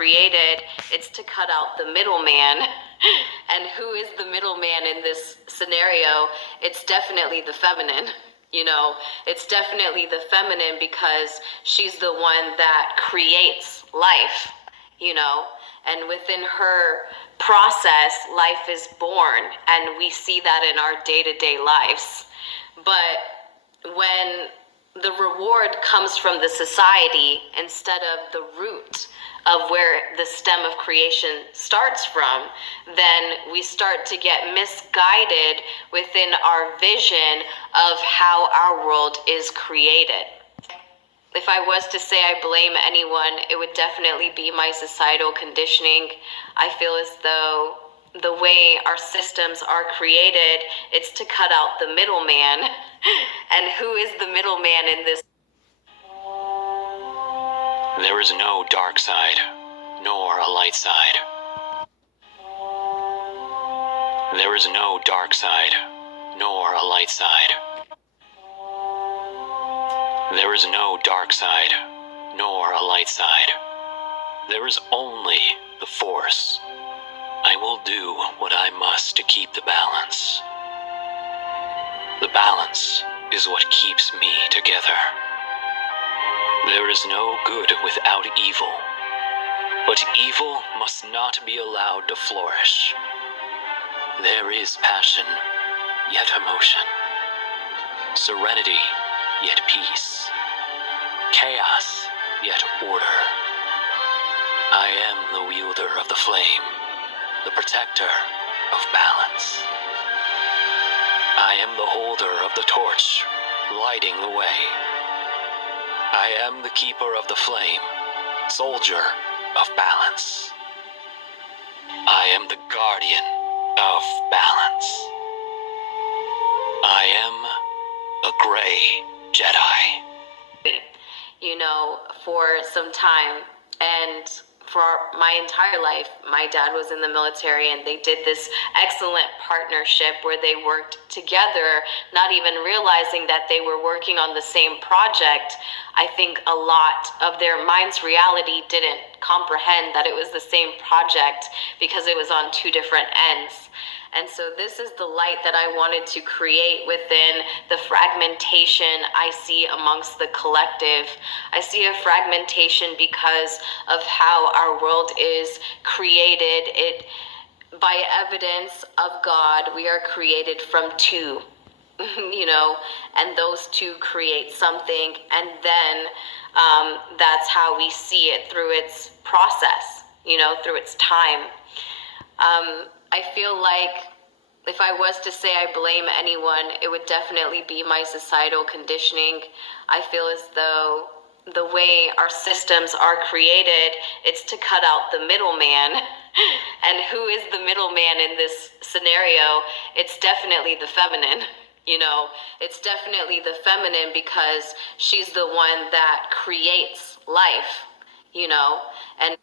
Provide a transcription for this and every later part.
created, it's to cut out the middleman. And who is the middleman in this scenario? It's definitely the feminine. It's definitely the feminine because she's the one that creates life, and within her process, life is born, and we see that in our day-to-day lives. But when the reward comes from the society instead of the root of where the stem of creation starts from, then we start to get misguided within our vision of how our world is created. If I was to say I blame anyone, it would definitely be my societal conditioning. I feel as though the way our systems are created, it's to cut out the middleman. And who is the middleman in this? There is no dark side, nor a light side. There is no dark side, nor a light side. There is no dark side, nor a light side. There is only the Force. I will do what I must to keep the balance. The balance is what keeps me together. There is no good without evil, but evil must not be allowed to flourish. There is passion, yet emotion. Serenity, yet peace. Chaos, yet order. I am the wielder of the flame, the protector of balance. I am the holder of the torch, lighting the way. I am the keeper of the flame, soldier of balance. I am the guardian of balance. I am a gray Jedi. For some time, and for my entire life, my dad was in the military, and they did this excellent partnership where they worked together, not even realizing that they were working on the same project. I think a lot of their mind's reality didn't comprehend that it was the same project because it was on two different ends. And so this is the light that I wanted to create within the fragmentation I see amongst the collective. I see a fragmentation because of how our world is created. By evidence of God, we are created from two, and those two create something, and then that's how we see it through its process, through its time. I feel like if I was to say I blame anyone, it would definitely be my societal conditioning. I feel as though the way our systems are created, it's to cut out the middleman. And who is the middleman in this scenario? It's definitely the feminine. It's definitely the feminine because she's the one that creates life, and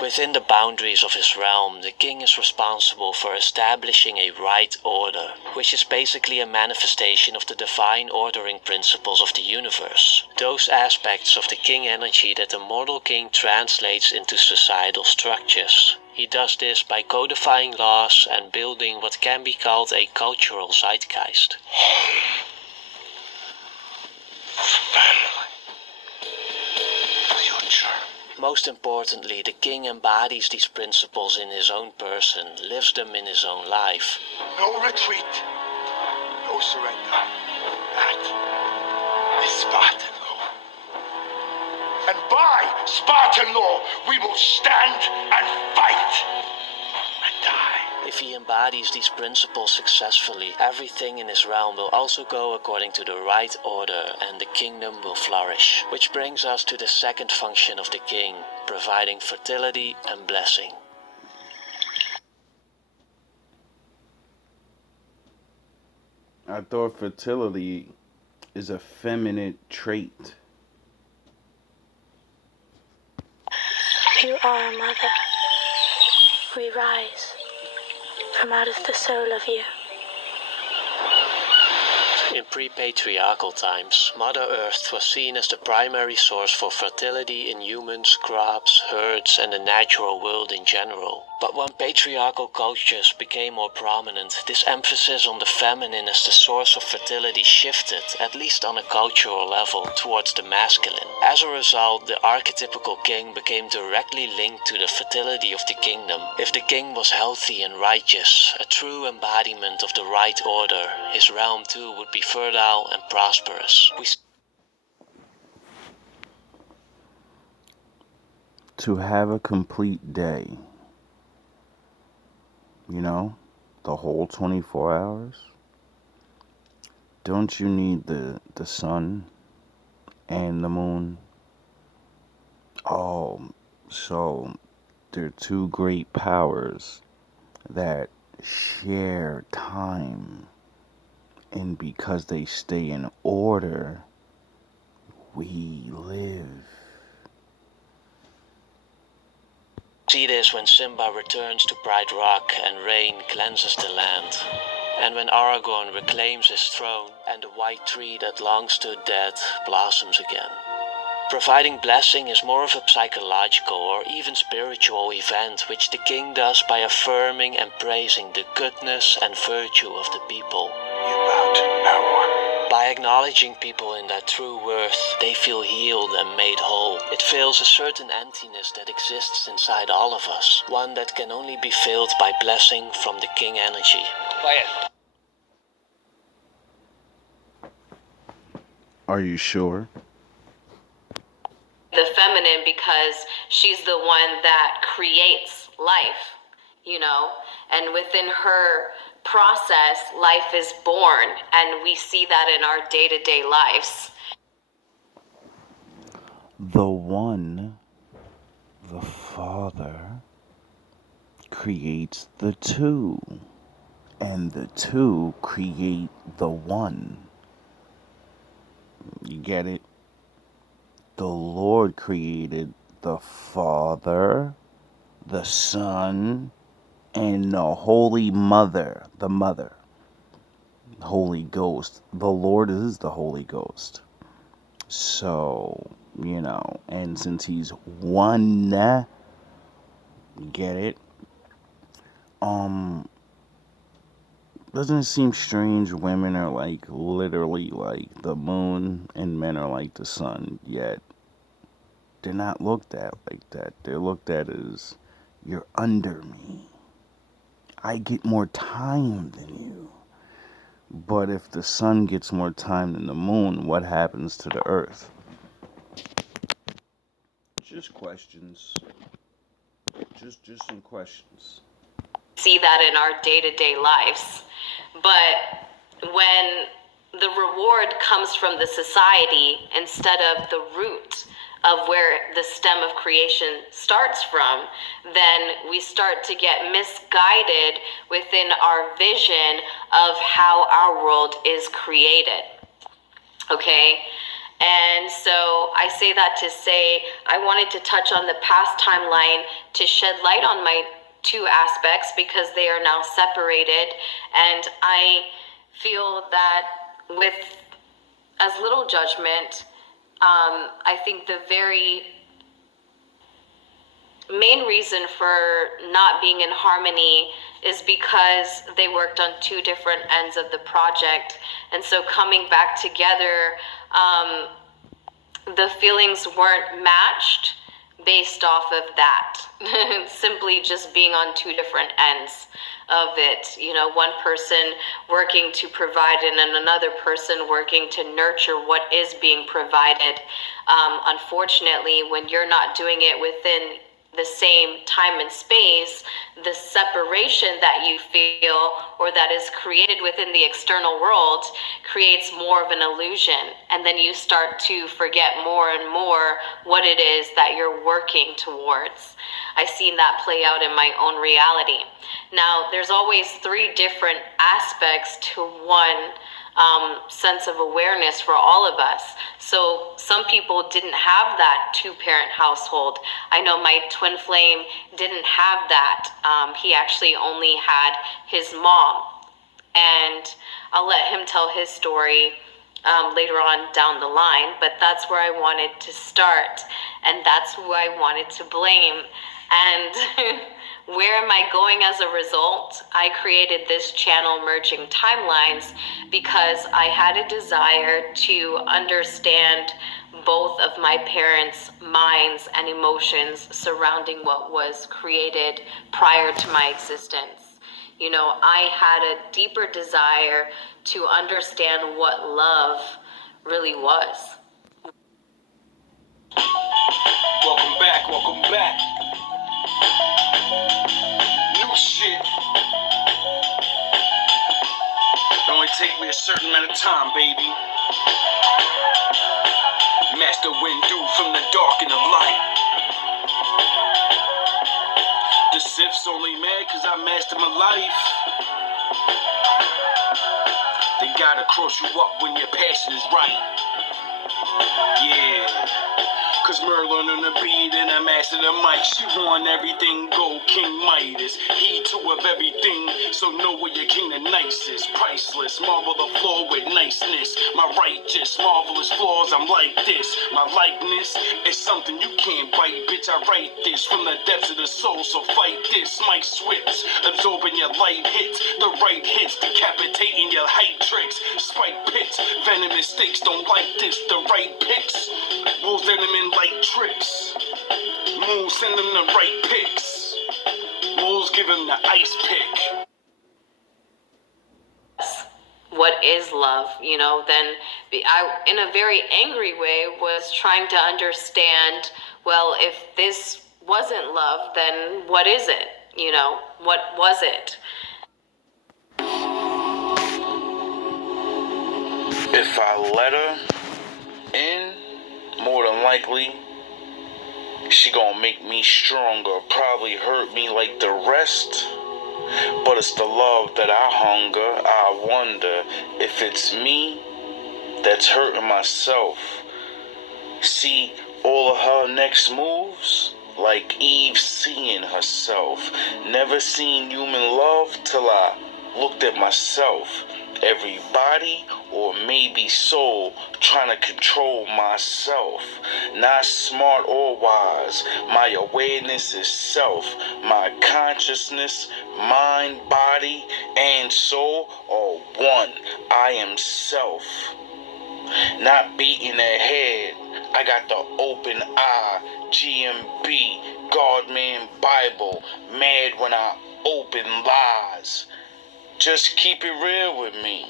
within the boundaries of his realm, the king is responsible for establishing a right order, which is basically a manifestation of the divine ordering principles of the universe. Those aspects of the king energy that the mortal king translates into societal structures. He does this by codifying laws and building what can be called a cultural zeitgeist. Family. Future. Most importantly, the king embodies these principles in his own person, lives them in his own life. No retreat. No surrender. That is Spartan law. And by Spartan law, we will stand and fight and die. If he embodies these principles successfully, everything in his realm will also go according to the right order and the kingdom will flourish. Which brings us to the second function of the king, providing fertility and blessing. I thought fertility is a feminine trait. You are a mother. We rise from out of the soul of you. In pre-patriarchal times, Mother Earth was seen as the primary source for fertility in humans, crops, herds, and the natural world in general. But when patriarchal cultures became more prominent, this emphasis on the feminine as the source of fertility shifted, at least on a cultural level, towards the masculine. As a result, the archetypical king became directly linked to the fertility of the kingdom. If the king was healthy and righteous, a true embodiment of the right order, his realm too would be fertile and prosperous. To have a complete day, you know, the whole 24 hours, don't you need the sun and the moon? Oh, so they're two great powers that share time, and because they stay in order, we live. See this when Simba returns to Bright Rock and rain cleanses the land, and when Aragorn reclaims his throne and the white tree that long stood dead blossoms again. Providing blessing is more of a psychological or even spiritual event which the king does by affirming and praising the goodness and virtue of the people. You bow to no one. By acknowledging people in their true worth, they feel healed and made whole. It fills a certain emptiness that exists inside all of us, one that can only be filled by blessing from the king energy. Quiet. Are you sure? The feminine, because she's the one that creates life, you know, and within her process, life is born, and we see that in our day-to-day lives. The one, the Father, creates the two, and the two create the one. You get it? The Lord created the Father, the Son, and the Holy Mother, the Mother. Holy Ghost. The Lord is the Holy Ghost. So, you know, and since he's one, get it? Doesn't it seem strange women are like literally like the moon and men are like the sun, yet they're not looked at like that. They're looked at as, you're under me. I get more time than you. But if the sun gets more time than the moon, what happens to the earth? Just questions. Just some questions. See that in our day-to-day lives. But when the reward comes from the society instead of the root of where the stem of creation starts from, then we start to get misguided within our vision of how our world is created. Okay? And so I say that to say I wanted to touch on the past timeline to shed light on my two aspects because they are now separated. And I feel that with as little judgment, I think the very main reason for not being in harmony is because they worked on two different ends of the project. And so coming back together, the feelings weren't matched based off of that. Simply just being on two different ends of it. You know, one person working to provide and another person working to nurture what is being provided. Unfortunately, when you're not doing it within the same time and space, the separation that you feel or that is created within the external world creates more of an illusion. And then you start to forget more and more what it is that you're working towards. I've seen that play out in my own reality. Now, there's always three different aspects to one sense of awareness for all of us. So some people didn't have that two-parent household. I know my twin flame didn't have that. He actually only had his mom. And I'll let him tell his story later on down the line, but that's where I wanted to start, and that's who I wanted to blame. And where am I going as a result? I created this channel, Merging Timelines, because I had a desire to understand both of my parents' minds and emotions surrounding what was created prior to my existence. You know, I had a deeper desire to understand what love really was. Welcome back, welcome back. New shit. It only take me a certain amount of time, baby. Master Windu from the dark and the light. The Sith's only mad cause I mastered my life. They gotta cross you up when your passion is right. Yeah. Cause Merlin on the beat and I master the mic. She won everything, gold King Midas. He too of everything, so know where your king the nicest. Priceless, marble the floor with niceness. My righteous, marvelous flaws, I'm like this. My likeness is something you can't bite, bitch. I write this from the depths of the soul, so fight this. Mic switch, absorbing your light hits. The right hits, decapitating your hype tricks. Spike pits, venomous sticks, don't like this. The right picks, wolves venom in like tricks. Moon send them the right picks. Wolves give him the ice pick. What is love? You know, then I, in a very angry way, was trying to understand, well, if this wasn't love, then what is it? You know, what was it? If I let her in, more than likely, she gonna make me stronger, probably hurt me like the rest. But it's the love that I hunger. I wonder if it's me that's hurting myself. See all of her next moves, like Eve seeing herself. Never seen human love till I looked at myself. Every body or maybe soul trying to control myself. Not smart or wise. My awareness is self. My consciousness, mind, body, and soul are one. I am self. Not beating their head. I got the open eye. GMB, Godman Bible. Mad when I open lies. Just keep it real with me.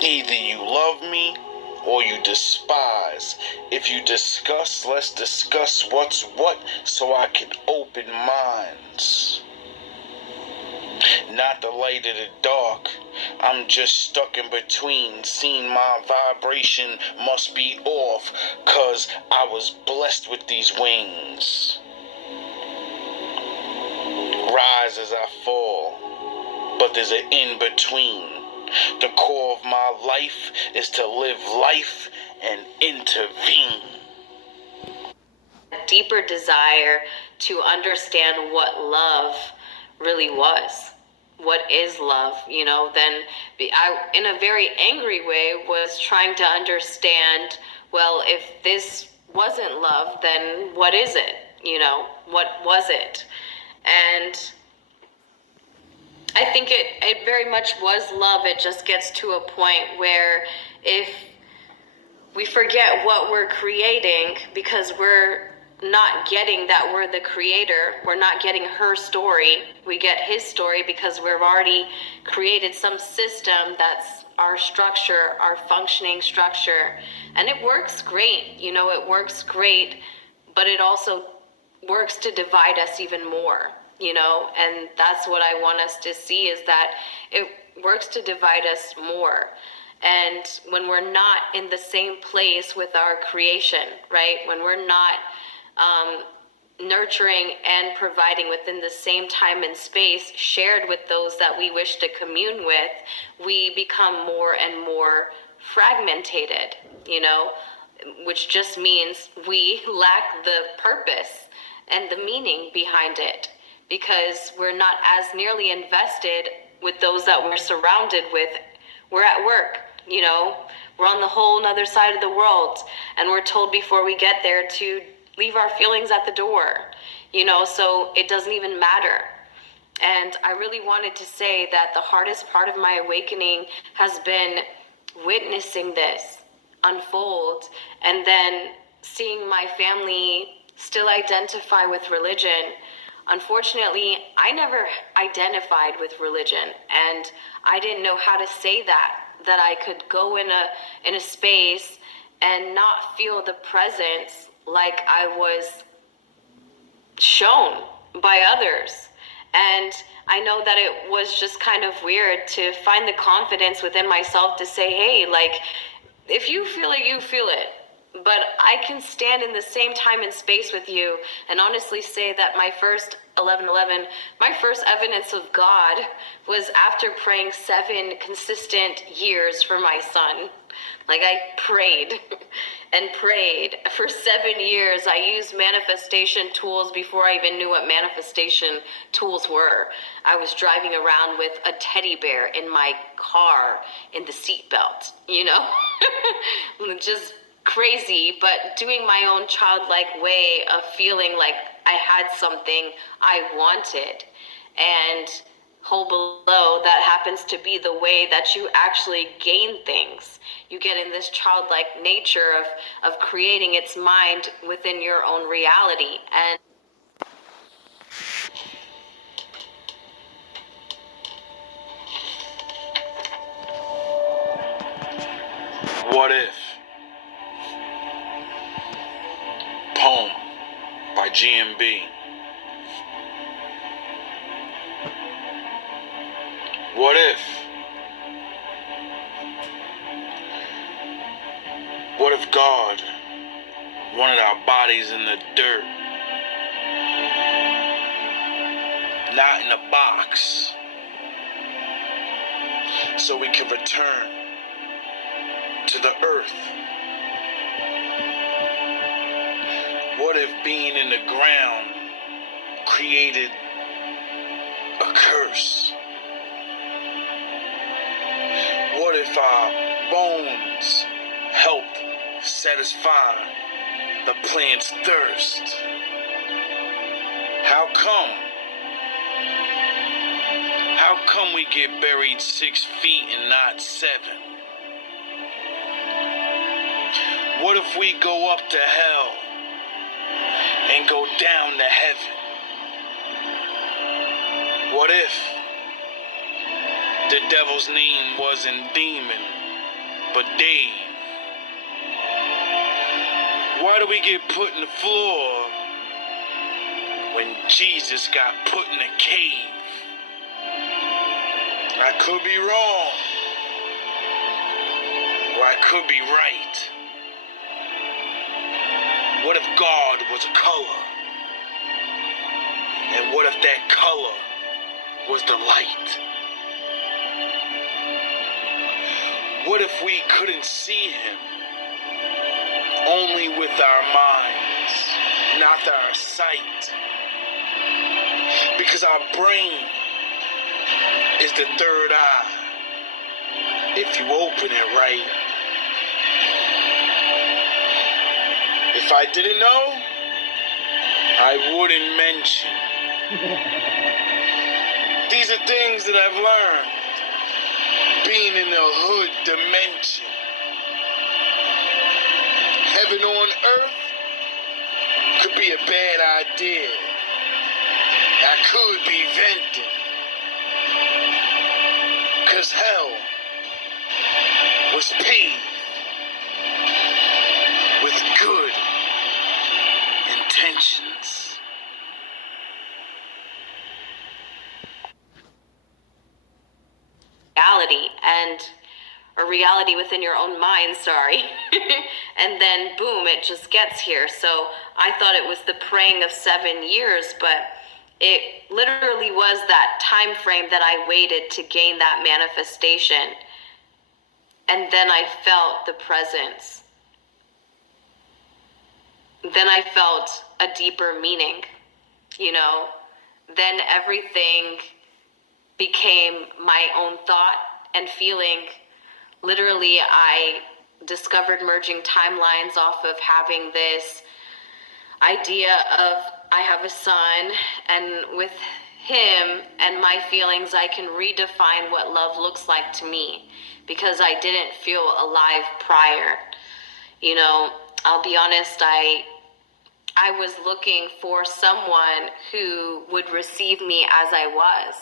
Either you love me or you despise. If you discuss, let's discuss what's what so I can open minds. Not the light of the dark. I'm just stuck in between. Seeing my vibration must be off, cause I was blessed with these wings. Rise as I fall. But there's an in-between. The core of my life is to live life and intervene. Deeper desire to understand what love really was. What is love? You know, then I, in a very angry way, was trying to understand, well, if this wasn't love, then what is it? You know, what was it? And I think it very much was love. It just gets to a point where if we forget what we're creating because we're not getting that we're the creator, we're not getting her story, we get his story because we've already created some system that's our structure, our functioning structure. And it works great, you know, it works great, but it also works to divide us even more. You know, and that's what I want us to see, is that it works to divide us more. And when we're not in the same place with our creation, right? When we're not nurturing and providing within the same time and space shared with those that we wish to commune with, we become more and more fragmented, you know, which just means we lack the purpose and the meaning behind it, because we're not as nearly invested with those that we're surrounded with. We're at work, we're on the whole other side of the world, and we're told before we get there to leave our feelings at the door, so it doesn't even matter. And I really wanted to say that the hardest part of my awakening has been witnessing this unfold, and then seeing my family still identify with religion. Unfortunately, I never identified with religion, and I didn't know how to say that I could go in a space and not feel the presence like I was shown by others. And I know that it was just kind of weird to find the confidence within myself to say, hey, like, if you feel it, you feel it. But I can stand in the same time and space with you and honestly say that my first 11/11, my first evidence of God was after praying 7 consistent years for my son. Like, I prayed and prayed for 7 years. I used manifestation tools before I even knew what manifestation tools were. I was driving around with a teddy bear in my car in the seatbelt, just crazy, but doing my own childlike way of feeling like I had something I wanted. And whole below, that happens to be the way that you actually gain things. You get in this childlike nature of creating its mind within your own reality. And What If? Poem by GMB. What if? What if God wanted our bodies in the dirt? Not in a box. So we can return to the earth. What if being in the ground created a curse? What if our bones helped satisfy the plant's thirst? How come? How come we get buried 6 feet and not 7? What if we go up to hell and go down to heaven? What if the devil's name wasn't Demon, but Dave? Why do we get put in the floor when Jesus got put in a cave? I could be wrong, or I could be right. What if God was a color? And what if that color was the light? What if we couldn't see him? Only with our minds, not our sight. Because our brain is the third eye, if you open it right. If I didn't know, I wouldn't mention. These are things that I've learned being in the hood dimension. Heaven on earth could be a bad idea. I could be venting. 'Cause hell was paved with good intentions. reality, and a reality within your own mind, sorry. And then boom, it just gets here. So I thought it was the praying of 7 years, but it literally was that time frame that I waited to gain that manifestation. And then I felt the presence. Then I felt a deeper meaning, Then everything became my own thought and feeling. Literally, I discovered merging timelines off of having this idea of I have a son, and with him and my feelings, I can redefine what love looks like to me, because I didn't feel alive prior. You know, I'll be honest, I was looking for someone who would receive me as I was,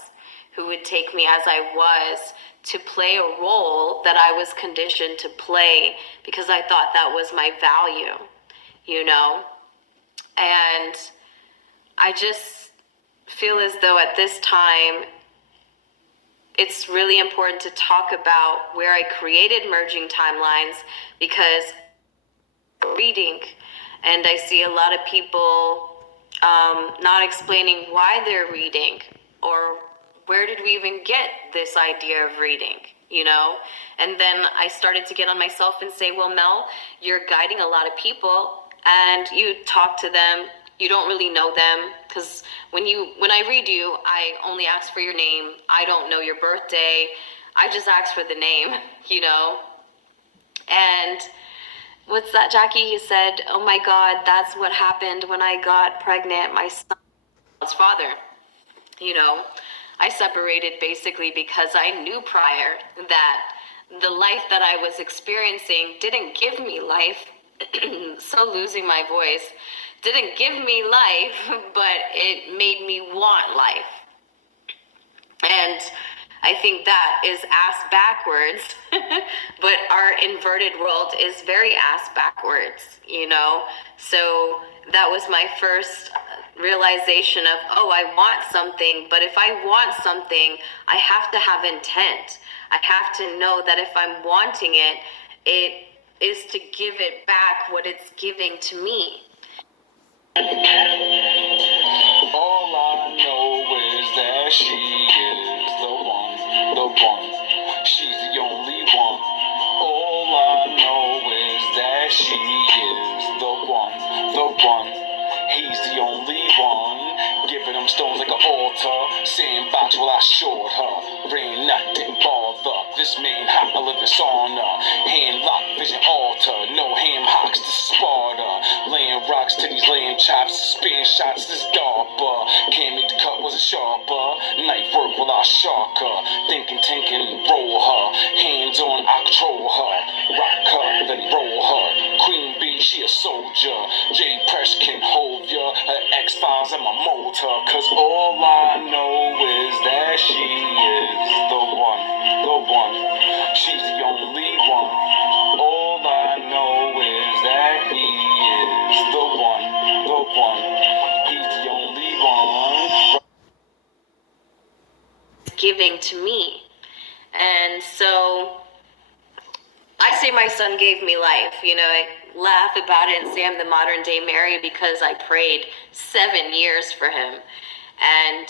who would take me as I was, to play a role that I was conditioned to play because I thought that was my value, you know? And I just feel as though at this time, it's really important to talk about where I created merging timelines, because reading, and I see a lot of people not explaining why they're reading, or where did we even get this idea of reading, you know? And then I started to get on myself and say, well, Mel, you're guiding a lot of people, and you talk to them, you don't really know them, because when I read you, I only ask for your name. I don't know your birthday. I just ask for the name, you know? And what's that, Jackie? You said, oh my God, that's what happened when I got pregnant, my son's father. You know, I separated basically because I knew prior that the life that I was experiencing didn't give me life. So losing my voice, didn't give me life, but it made me want life. And I think that is ass backwards, but our inverted world is very ass backwards, you know? So that was my first realization of, oh, I want something, but if I want something, I have to have intent. I have to know that if I'm wanting it, it is to give it back what it's giving to me. All I know is that she is the one. She's the only one. All I know is that she is the one. He's the only one. Giving them stones like an altar. Sandbox while I short her. Rain not didn't bother. This man hot, I live in sauna. Hand lock, vision altar. No ham hocks to Sparta. Laying rocks to these lamb chops. Spin shots this darker. Can't make the cut, was it sharper? Knife work while I shark her. Thinking, roll her. Hands on, I control her. Rock her, then roll her. Queen bee, she a soldier. J Press can hold ya. Her X-Files, I'ma mold her. Cause all I know is that she is the one. She's the only one. All I know is that he is the one. He's the only one. Giving to me. And so I say my son gave me life. You know, I laugh about it and say I'm the modern day Mary because I prayed 7 years for him. And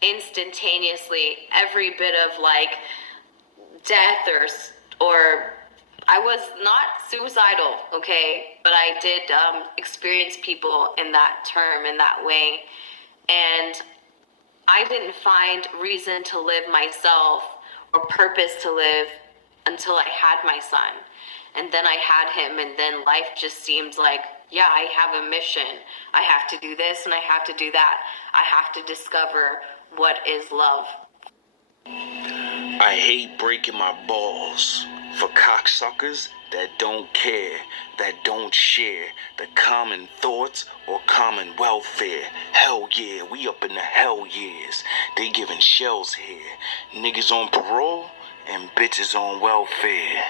instantaneously, every bit of like death or I was not suicidal, okay? But I did experience people in that term, in that way. And I didn't find reason to live myself or purpose to live until I had my son. And then I had him, and then life just seems like, yeah, I have a mission. I have to do this and I have to do that. I have to discover what is love. I hate breaking my balls for cocksuckers that don't care, that don't share the common thoughts or common welfare. Hell yeah, we up in the hell years. They giving shells here. Niggas on parole and bitches on welfare.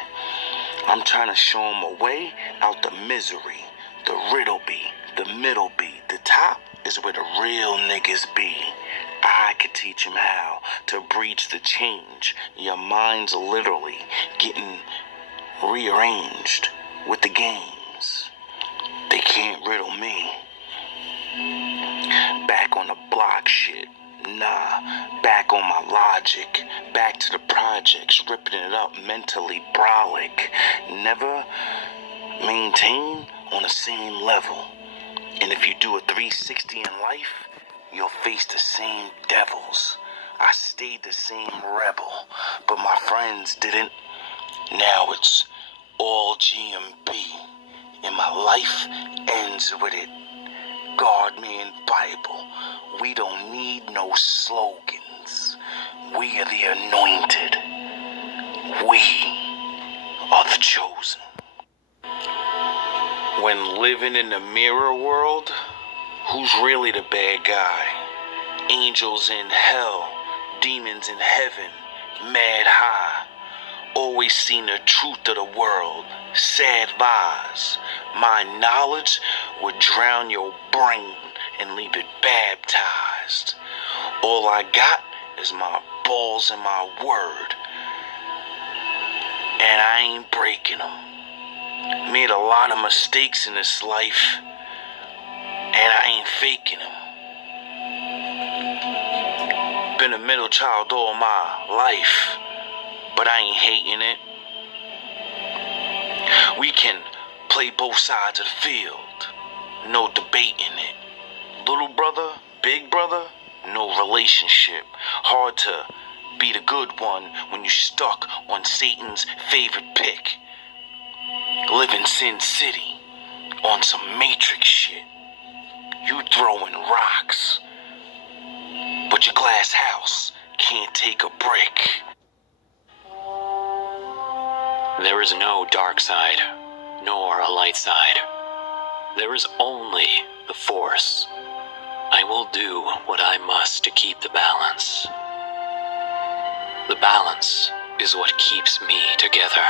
I'm trying to show them a way out the misery. The riddle be, the middle be, the top is where the real niggas be. I could teach them how to breach the change. Your mind's literally getting rearranged with the games. They can't riddle me. Back on the block shit. Nah, back on my logic. Back to the projects, ripping it up mentally brolic. Never maintain on the same level. And if you do a 360 in life, you'll face the same devils. I stayed the same rebel, but my friends didn't. Now it's all GMB, and my life ends with it. God, man, Bible, we don't need no slogans. We are the anointed. We are the chosen. When living in the mirror world, who's really the bad guy? Angels in hell, demons in heaven, mad high. Always seen the truth of the world, sad vibes. My knowledge would drown your brain and leave it baptized. All I got is my balls and my word, and I ain't breaking them. Made a lot of mistakes in this life, and I ain't faking them. Been a middle child all my life, but I ain't hating it. We can play both sides of the field, no debating it. Little brother, big brother, no relationship. Hard to be the good one when you're stuck on Satan's favorite pick. Live in Sin City on some Matrix shit. You throwing rocks, but your glass house can't take a brick. There is no dark side, nor a light side. There is only the Force. I will do what I must to keep the balance. The balance is what keeps me together.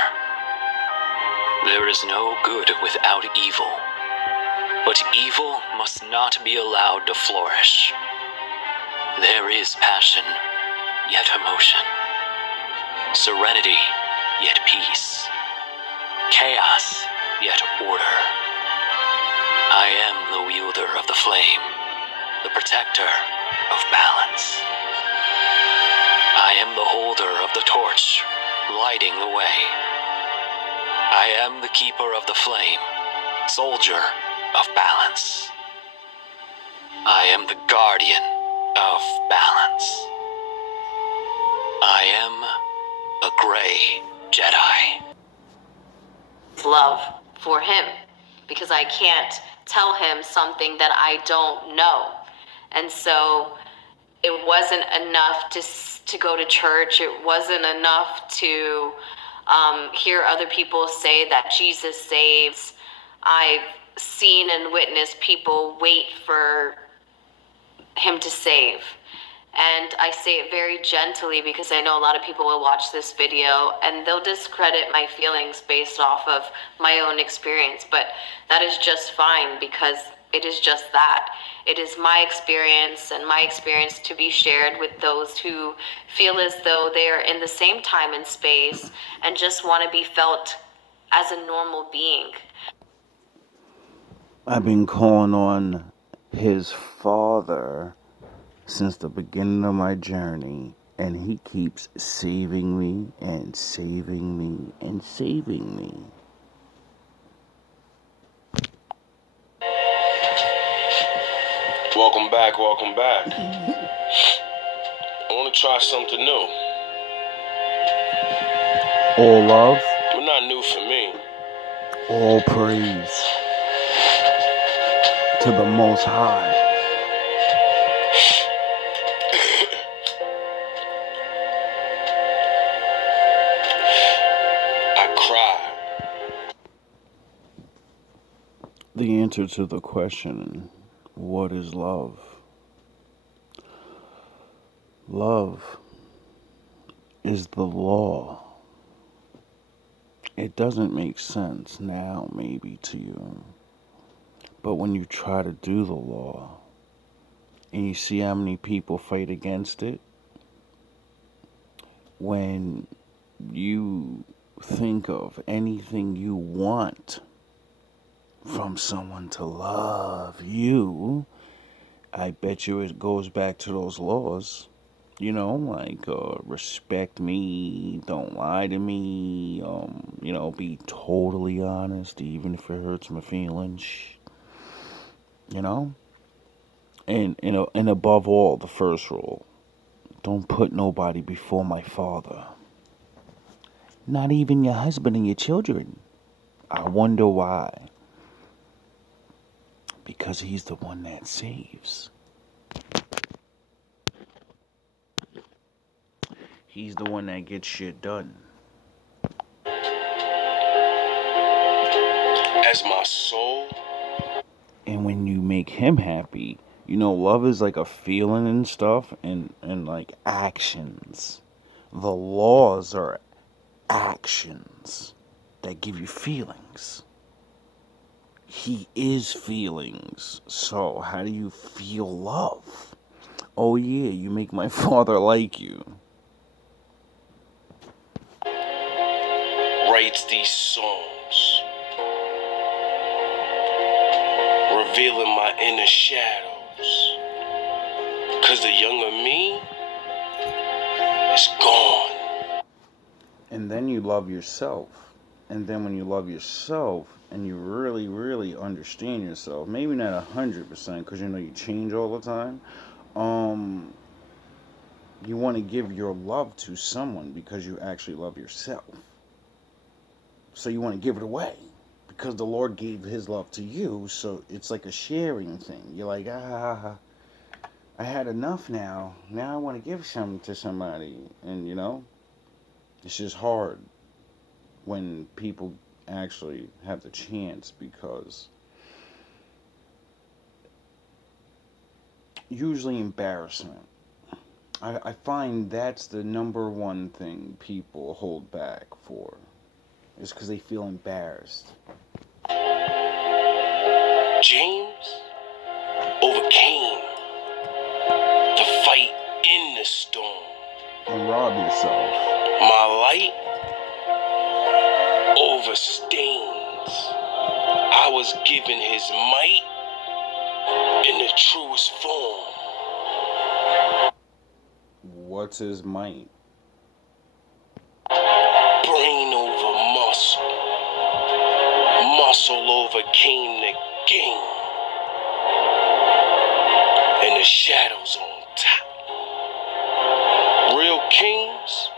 There is no good without evil, but evil must not be allowed to flourish. There is passion, yet emotion. Serenity, yet peace. Chaos, yet order. I am the wielder of the flame, the protector of balance. I am the holder of the torch, lighting the way. I am the keeper of the flame, soldier of balance. I am the guardian of balance. I am a gray Jedi. Love for him, because I can't tell him something that I don't know. And so it wasn't enough to go to church. It wasn't enough to hear other people say that Jesus saves. I've seen and witnessed people wait for him to save. And I say it very gently because I know a lot of people will watch this video and they'll discredit my feelings based off of my own experience. But that is just fine, because it is just that. It is my experience, and my experience to be shared with those who feel as though they are in the same time and space and just want to be felt as a normal being. I've been calling on his father since the beginning of my journey, and he keeps saving me and saving me and saving me. Welcome back, welcome back. I want to try something new. All love, Well, not new for me. all praise to the Most High. I cry. The answer to the question, what is love? Love is the law. It doesn't make sense now, maybe, to you. But when you try to do the law, and you see how many people fight against it, when you think of anything you want from someone to love you, I bet you it goes back to those laws. You know, like respect me, don't lie to me, be totally honest, even if it hurts my feelings. You know? And above all, the first rule, Don't put nobody before my Father. Not even your husband and your children. I wonder why. Because he's the one that saves. He's the one that gets shit done. As my soul. And when you make him happy, you know, love is like a feeling and stuff, and like actions. The laws are actions that give you feelings. He is feelings. So how do you feel love? Oh yeah, you make my Father like you. Writes these songs, revealing my inner shadows. Cause the younger me is gone. And then you love yourself. And then when you love yourself and you really, really understand yourself, maybe not 100%, because you know you change all the time. You want to give your love to someone because you actually love yourself. So you want to give it away because the Lord gave his love to you. So it's like a sharing thing. You're like, I had enough now. Now I want to give some to somebody. And you know, it's just hard when people actually have the chance, because usually embarrassment. I find that's the number one thing people hold back for, is because they feel embarrassed. James overcame the fight in the storm. And rob yourself. My light over stains. I was given his might in the truest form. What's his might? Brain over muscle. Muscle overcame the game. And the shadows on top. Real kings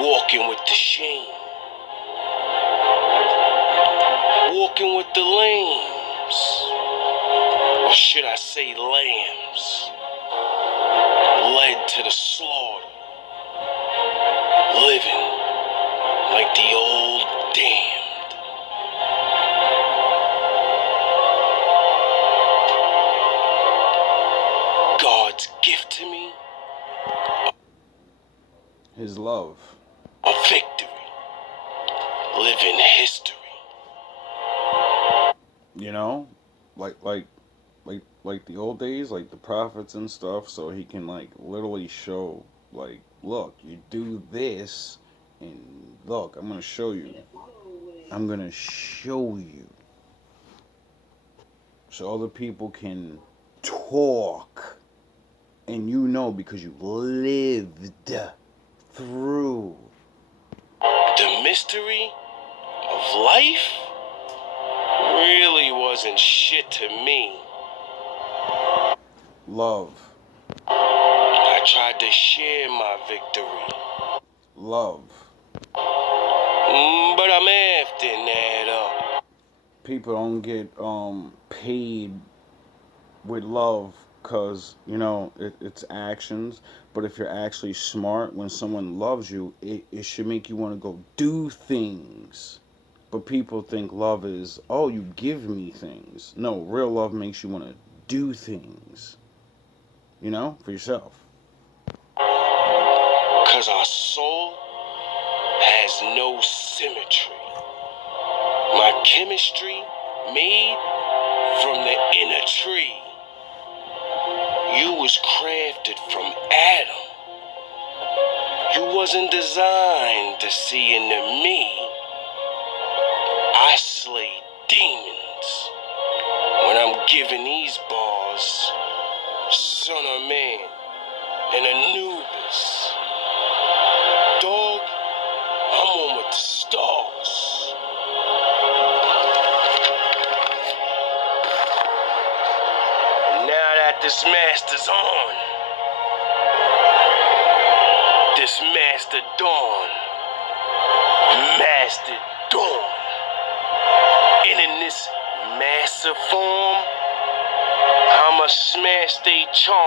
walking with the shame. Walking with the lambs. Or should I say lambs? Led to the slaughter. Living like the old damned. God's gift to me, His love. a victory. Living history. You know? Like the old days, like the prophets and stuff, so he can like literally show, like, look, you do this, and look, I'm gonna show you. I'm gonna show you. So other people can talk, and you know because you lived through. The mystery of life really wasn't shit to me. Love. I tried to share my victory. Love. But I'm after that up. People don't get paid with love, because you know it's actions. But if you're actually smart, when someone loves you, it should make you want to go do things. But people think love is, oh, you give me things. No, real love makes you want to do things, you know, for yourself. Cause our soul has no symmetry. My chemistry made from the inner tree. You was crafted from Adam. You wasn't designed to see into me. I slay demons when I'm giving these bars. Son of Man and Anubis. Dog, I'm on with the stars. Now that this master's on, this Master Dawn. Master Dawn. And in this massive form, I'ma smash they charm.